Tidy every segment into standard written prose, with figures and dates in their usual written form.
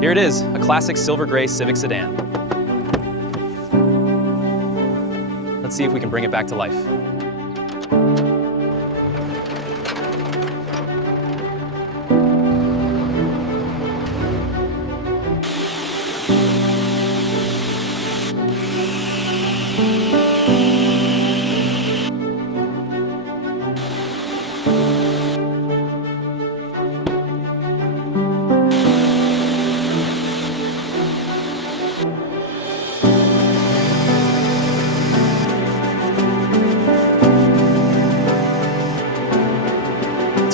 Here it is, a classic silver gray Civic sedan. Let's see if we can bring it back to life.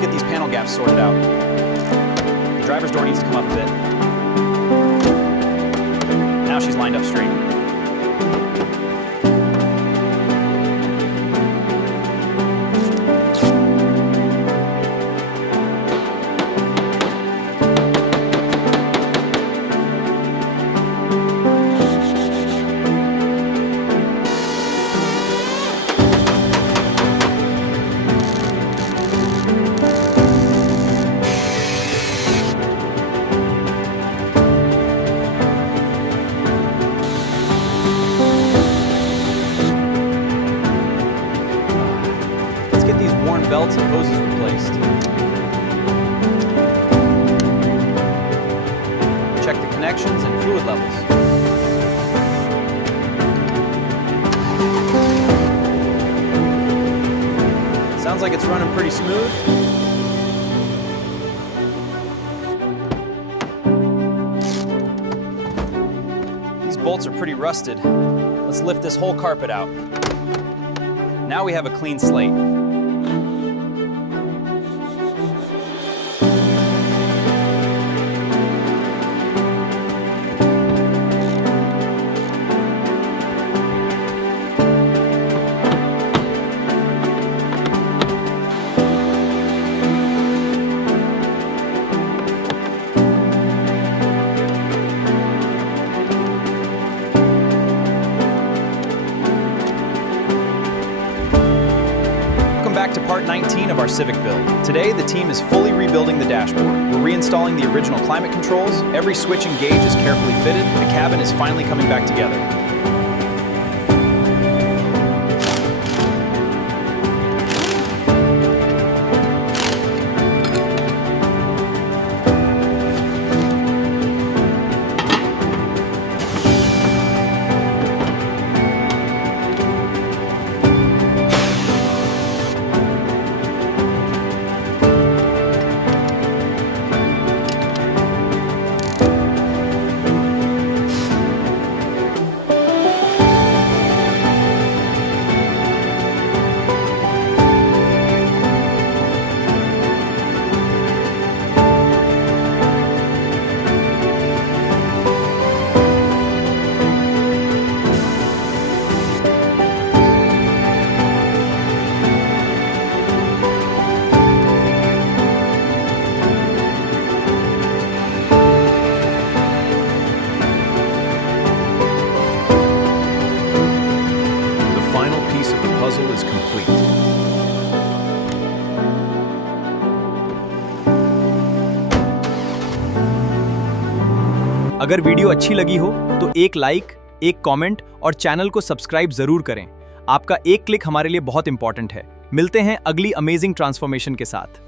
Get these panel gaps sorted out. The driver's door needs to come up a bit. Now she's lined up straight. Belts and hoses replaced. Check the connections and fluid levels. Sounds like it's running pretty smooth. These bolts are pretty rusted. Let's lift this whole carpet out. Now we have a clean slate. Back to part 19 of our Civic build. Today, the team is fully rebuilding the dashboard. We're reinstalling the original climate controls, every switch and gauge is carefully fitted, the cabin is finally coming back together. Puzzle is complete. अगर video अच्छी लगी हो तो एक like, एक comment और channel को subscribe जरूर करें। आपका एक क्लिक हमारे लिए बहुत इंपॉर्टेंट है। मिलते हैं अगली अमेजिंग ट्रांसफॉर्मेशन के साथ।